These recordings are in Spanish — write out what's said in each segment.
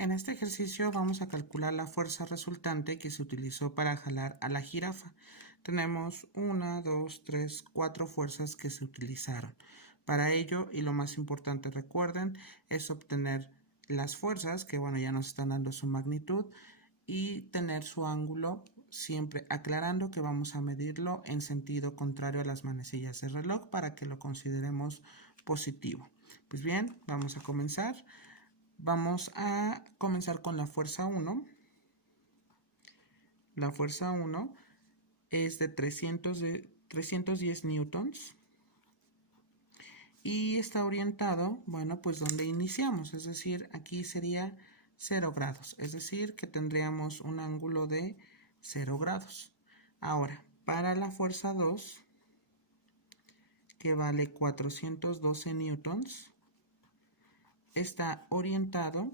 En este ejercicio vamos a calcular la fuerza resultante que se utilizó para jalar a la jirafa. Tenemos 1, 2, 3, 4 fuerzas que se utilizaron. Para ello, y lo más importante recuerden, es obtener las fuerzas, que bueno, ya nos están dando su magnitud, y tener su ángulo, siempre aclarando que vamos a medirlo en sentido contrario a las manecillas del reloj para que lo consideremos positivo. Pues bien, vamos a comenzar. Vamos a comenzar con la fuerza 1. La fuerza 1 es de 310 newtons y está orientado, bueno, pues donde iniciamos, es decir, aquí sería 0 grados, es decir, que tendríamos un ángulo de 0 grados. Ahora, para la fuerza 2, que vale 412 newtons, está orientado.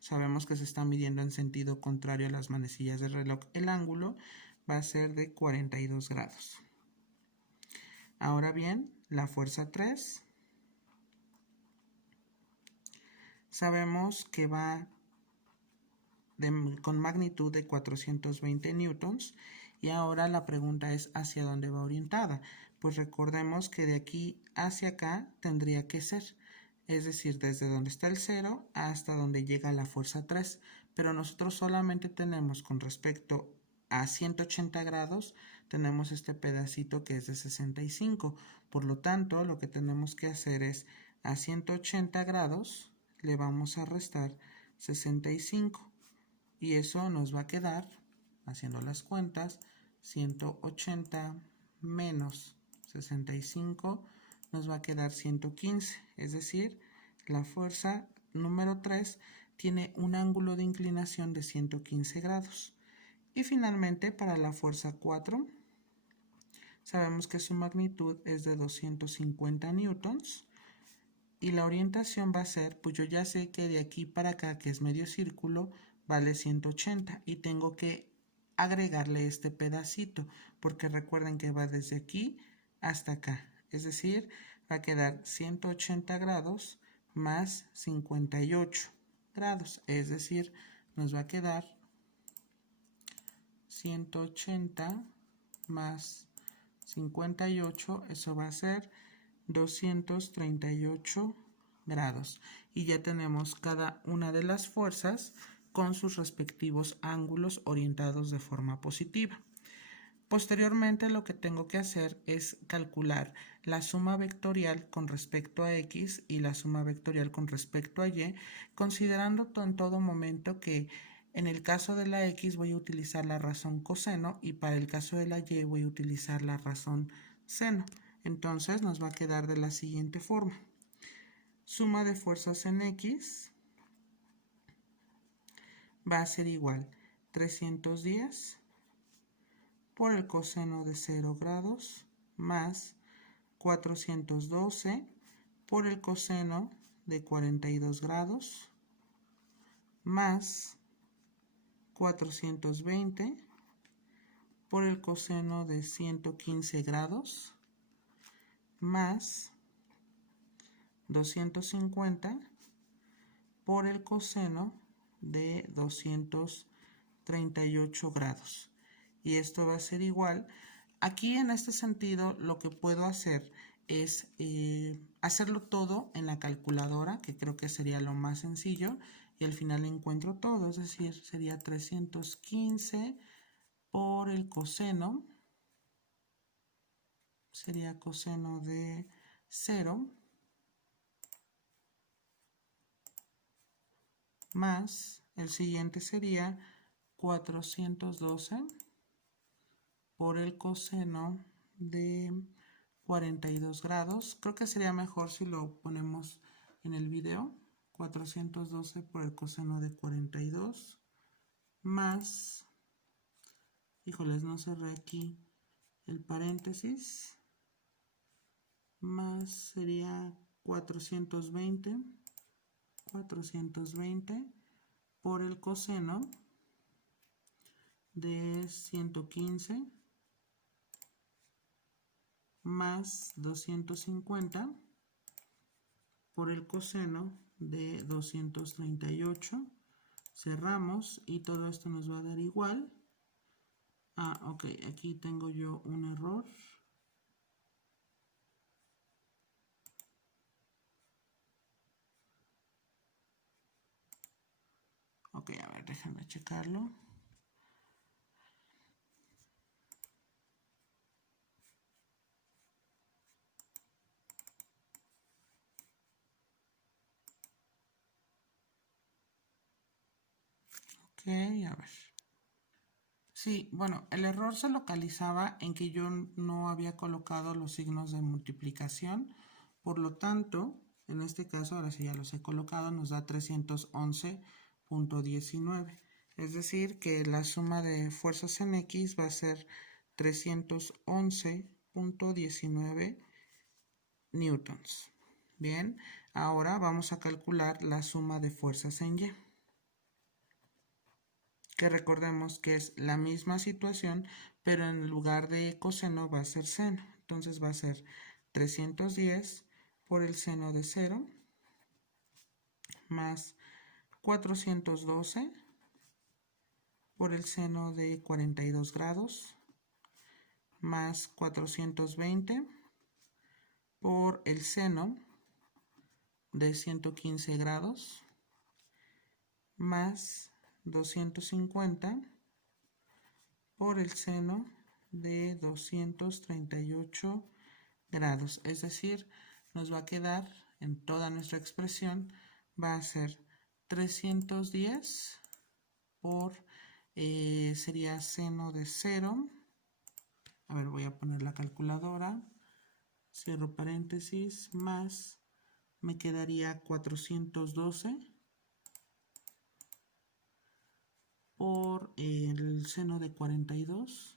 Sabemos que se está midiendo en sentido contrario a las manecillas del reloj. El ángulo va a ser de 42 grados. Ahora bien, la fuerza 3. Sabemos que va con magnitud de 420 newtons. Y ahora la pregunta es ¿hacia dónde va orientada? Pues recordemos que de aquí hacia acá tendría que ser. Es decir, desde donde está el 0 hasta donde llega la fuerza 3. Pero nosotros solamente tenemos con respecto a 180 grados, tenemos este pedacito que es de 65. Por lo tanto, lo que tenemos que hacer es a 180 grados le vamos a restar 65. Y eso nos va a quedar, haciendo las cuentas, 180 menos 65 nos va a quedar 115, es decir, la fuerza número 3 tiene un ángulo de inclinación de 115 grados. Y finalmente, para la fuerza 4, sabemos que su magnitud es de 250 newtons. Y la orientación va a ser, pues yo ya sé que de aquí para acá, que es medio círculo, vale 180. Y tengo que agregarle este pedacito, porque recuerden que va desde aquí hasta acá. Es decir, va a quedar 180 grados más 58 grados. Es decir, nos va a quedar 180 más 58, eso va a ser 238 grados. Y ya tenemos cada una de las fuerzas con sus respectivos ángulos orientados de forma positiva. Posteriormente, lo que tengo que hacer es calcular la suma vectorial con respecto a x y la suma vectorial con respecto a y, considerando en todo momento que en el caso de la x voy a utilizar la razón coseno y para el caso de la y voy a utilizar la razón seno. Entonces nos va a quedar de la siguiente forma. Suma de fuerzas en x va a ser igual 310 por el coseno de 0 grados más 412 por el coseno de 42 grados más 420 por el coseno de 115 grados más 250 por el coseno de 238 grados. Y esto va a ser igual. Aquí en este sentido lo que puedo hacer es hacerlo todo en la calculadora, que creo que sería lo más sencillo, y al final encuentro todo, es decir, sería 315 por el coseno, sería coseno de 0, más el siguiente sería 412 por el coseno de 42 grados. Creo que sería mejor si lo ponemos en el video. 412 por el coseno de 42 más, híjoles, no cerré aquí el paréntesis, más sería 420 por el coseno de 115 más 250 por el coseno de 238 Cerramos y todo esto nos va a dar igual. Ah, ok, aquí tengo yo un error. Ok, a ver, déjenme checarlo. Ok, a ver. Sí, bueno, el error se localizaba en que yo no había colocado los signos de multiplicación. Por lo tanto, en este caso, ahora sí ya los he colocado, nos da 311.19. Es decir, que la suma de fuerzas en X va a ser 311.19 newtons. Bien, ahora vamos a calcular la suma de fuerzas en Y, que recordemos que es la misma situación, pero en lugar de coseno va a ser seno. Entonces va a ser 310 por el seno de 0 más 412 por el seno de 42 grados más 420 por el seno de 115 grados más 250 por el seno de 238 grados. Es decir, nos va a quedar en toda nuestra expresión, va a ser 310 por, sería seno de 0. A ver, voy a poner la calculadora. Cierro paréntesis, más, me quedaría 412 por el seno de 42,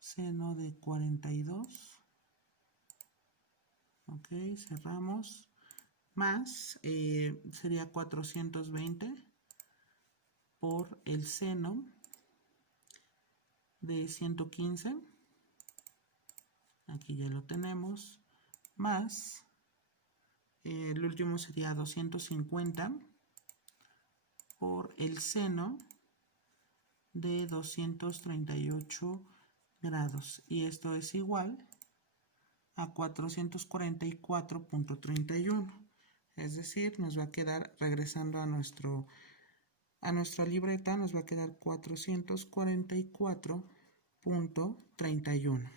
seno de 42, ok, cerramos, más, sería 420 por el seno de 115, aquí ya lo tenemos, más, el último sería 250 por el seno de 238 grados, y esto es igual a 444.31. Es decir, nos va a quedar, regresando a nuestra libreta, nos va a quedar 444.31.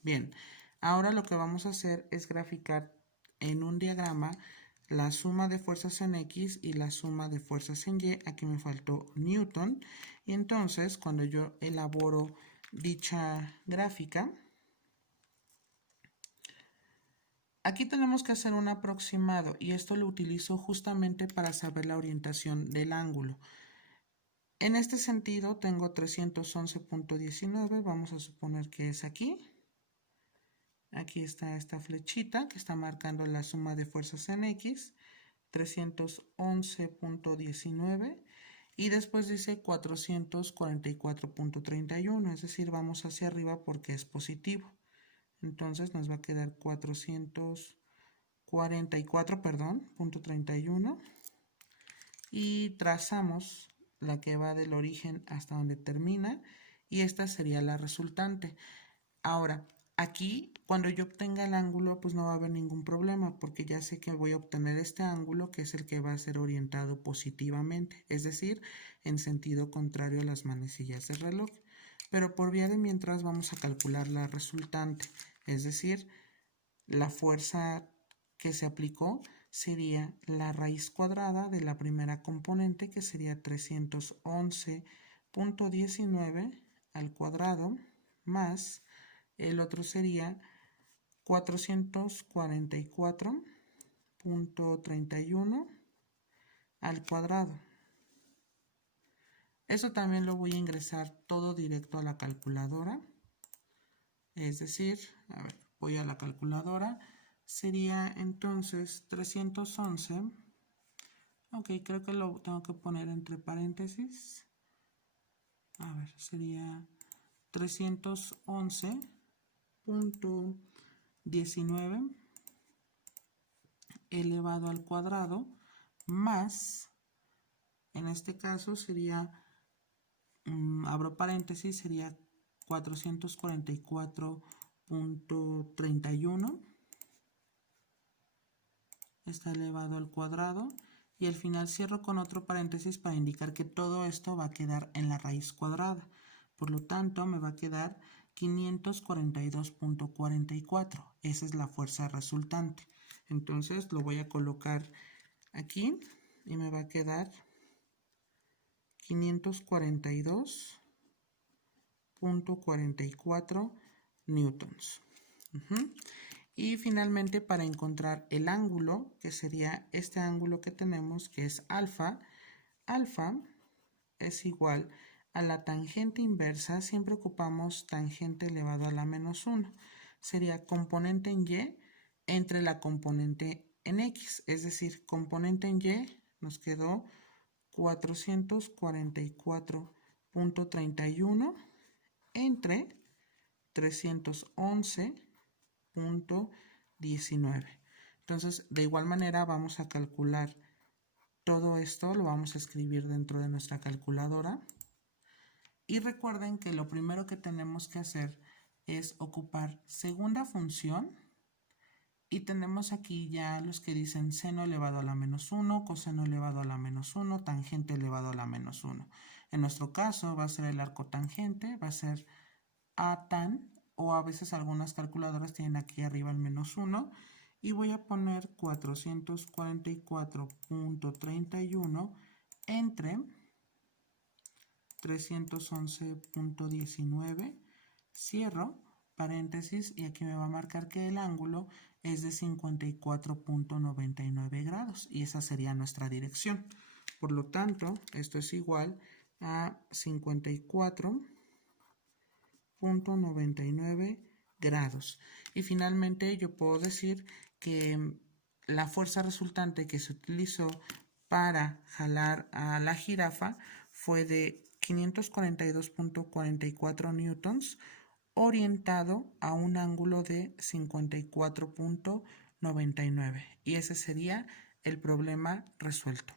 Bien, ahora lo que vamos a hacer es graficar en un diagrama la suma de fuerzas en X y la suma de fuerzas en Y. Aquí me faltó Newton. Y entonces, cuando yo elaboro dicha gráfica, aquí tenemos que hacer un aproximado y esto lo utilizo justamente para saber la orientación del ángulo. En este sentido tengo 311.19, vamos a suponer que es aquí. Aquí está esta flechita que está marcando la suma de fuerzas en X, 311.19, y después dice 444.31, es decir, vamos hacia arriba porque es positivo. Entonces nos va a quedar 444.31 y trazamos la que va del origen hasta donde termina y esta sería la resultante. Ahora, aquí cuando yo obtenga el ángulo pues no va a haber ningún problema porque ya sé que voy a obtener este ángulo que es el que va a ser orientado positivamente, es decir, en sentido contrario a las manecillas del reloj. Pero por vía de mientras vamos a calcular la resultante, es decir, la fuerza que se aplicó sería la raíz cuadrada de la primera componente, que sería 311.19 al cuadrado, más el otro sería 444.31 al cuadrado. Eso también lo voy a ingresar todo directo a la calculadora. Es decir, a ver, voy a la calculadora. Sería entonces 311. Ok, creo que lo tengo que poner entre paréntesis. A ver, sería 311.19 elevado al cuadrado más En este caso sería, abro paréntesis, sería 444.31 está elevado al cuadrado, y al final cierro con otro paréntesis para indicar que todo esto va a quedar en la raíz cuadrada. Por lo tanto, me va a quedar 542.44. Esa es la fuerza resultante. Entonces lo voy a colocar aquí y me va a quedar 542.44 newtons. Y finalmente, para encontrar el ángulo, que sería este ángulo que tenemos, que es alfa, alfa es igual a la tangente inversa, siempre ocupamos tangente elevado a la menos 1. Sería componente en y entre la componente en x, es decir, componente en y nos quedó 444.31 entre 311.19. Entonces, de igual manera vamos a calcular todo esto, lo vamos a escribir dentro de nuestra calculadora. Y recuerden que lo primero que tenemos que hacer es ocupar segunda función. Y tenemos aquí ya los que dicen seno elevado a la menos 1, coseno elevado a la menos 1, tangente elevado a la menos 1. En nuestro caso va a ser el arco tangente, va a ser a tan, o a veces algunas calculadoras tienen aquí arriba el menos 1. Y voy a poner 444.31 entre 311.19, cierro paréntesis, y aquí me va a marcar que el ángulo es de 54.99 grados y esa sería nuestra dirección. Por lo tanto, esto es igual a 54.99 grados. Y finalmente yo puedo decir que la fuerza resultante que se utilizó para jalar a la jirafa fue de 542.44 newtons orientado a un ángulo de 54.99, y ese sería el problema resuelto.